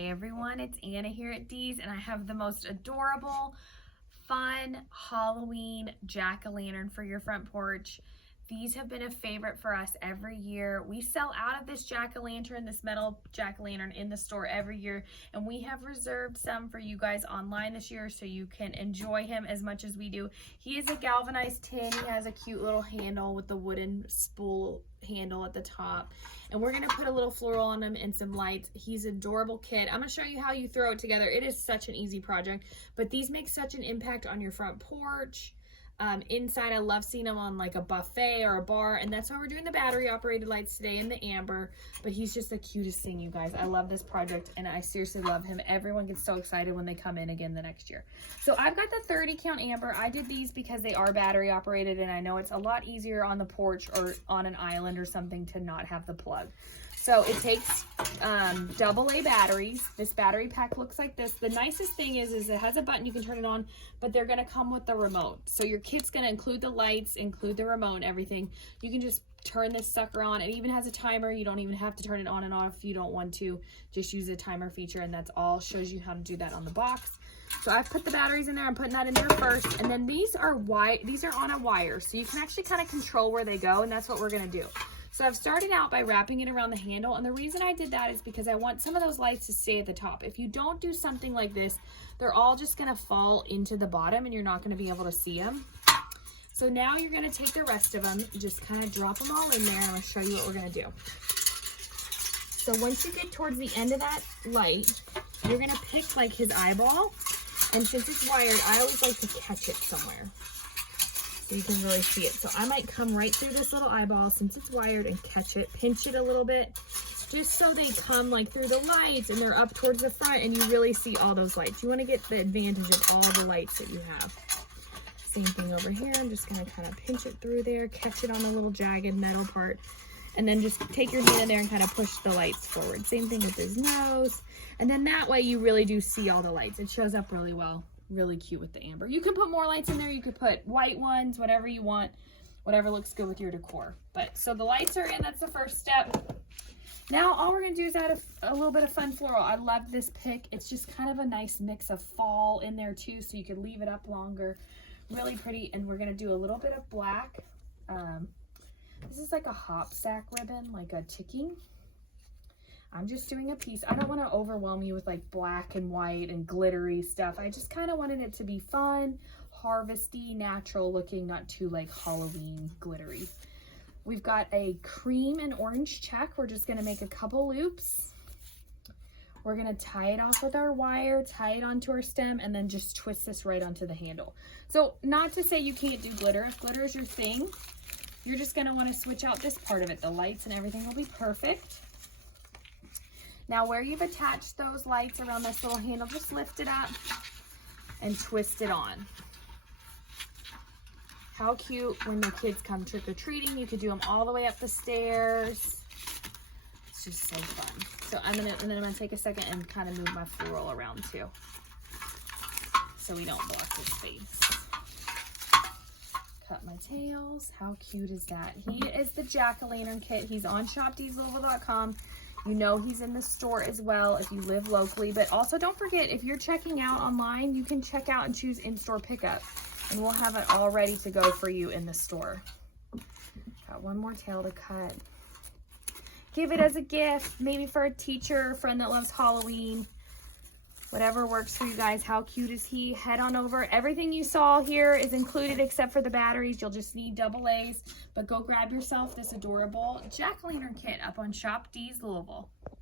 Hey everyone, it's Anna here at Dee's, and I have the most adorable, fun Halloween jack-o'-lantern for your front porch. These have been a favorite for us every year. We sell out of this jack-o'-lantern, this metal jack-o'-lantern in the store every year, and we have reserved some for you guys online this year so you can enjoy him as much as we do. He is a galvanized tin. He has a cute little handle with the wooden spool handle at the top, and we're going to put a little floral on him and some lights. He's an adorable kid. I'm going to show you how you throw it together. It is such an easy project, but these make such an impact on your front porch. Inside, I love seeing them on like a buffet or a bar, and that's why we're doing the battery operated lights today in the amber. But he's just the cutest thing, you guys. I love this project, and I seriously love him. Everyone gets so excited when they come in again the next year. So I've got the 30 count amber. I did these because they are battery operated, and I know it's a lot easier on the porch or on an island or something to not have the plug. So it takes AA batteries. This battery pack looks like this. The nicest thing is it has a button you can turn it on, but they're gonna come with the remote. So your kit's gonna include the lights, include the remote and everything. You can just turn this sucker on. It even has a timer. You don't even have to turn it on and off if you don't want to. Just use the timer feature, and that's all. Shows you how to do that on the box. So I've put the batteries in there. I'm putting that in there first. And then these are on a wire. So you can actually kind of control where they go, and that's what we're gonna do. So I've started out by wrapping it around the handle, and the reason I did that is because I want some of those lights to stay at the top. If you don't do something like this, they're all just gonna fall into the bottom and you're not gonna be able to see them. So now you're gonna take the rest of them, just kind of drop them all in there, and I'm gonna show you what we're gonna do. So once you get towards the end of that light, you're gonna pick like his eyeball, and since it's wired, I always like to catch it somewhere so you can really see it. So I might come right through this little eyeball since it's wired and catch it, pinch it a little bit, just so they come like through the lights and they're up towards the front and you really see all those lights. You want to get the advantage of all the lights that you have. Same thing over here. I'm just going to kind of pinch it through there, catch it on the little jagged metal part, and then just take your hand in there and kind of push the lights forward. Same thing with his nose. And then that way you really do see all the lights. It shows up really well. Really cute with the amber. You can put more lights in there. You could put white ones, whatever you want, whatever looks good with your decor. But so the lights are in. That's the first step. Now all we're gonna do is add a little bit of fun floral. I love this pick. It's just kind of a nice mix of fall in there too, so you could leave it up longer. Really pretty. And we're gonna do a little bit of black. This is like a hop sack ribbon, like a ticking. I'm just doing a piece. I don't want to overwhelm you with like black and white and glittery stuff. I just kind of wanted it to be fun, harvesty, natural looking, not too like Halloween glittery. We've got a cream and orange check. We're just going to make a couple loops. We're going to tie it off with our wire, tie it onto our stem, and then just twist this right onto the handle. So not to say you can't do glitter. If glitter is your thing, you're just going to want to switch out this part of it. The lights and everything will be perfect. Now where you've attached those lights around this little handle, just lift it up and twist it on. How cute when the kids come trick-or-treating. You could do them all the way up the stairs. It's just so fun. So I'm gonna take a second and kind of move my floral around too, so we don't block his face. Cut my tails. How cute is that? He is the jack-o'-lantern kit. He's on shopdeeslouisville.com. You know he's in the store as well if you live locally. But also don't forget, if you're checking out online, you can check out and choose in-store pickup. And we'll have it all ready to go for you in the store. Got one more tail to cut. Give it as a gift, maybe for a teacher, a friend that loves Halloween. Whatever works for you guys. How cute is he? Head on over. Everything you saw here is included except for the batteries. You'll just need AA's. But go grab yourself this adorable jack-o'-lantern kit up on Shop Dee's Louisville.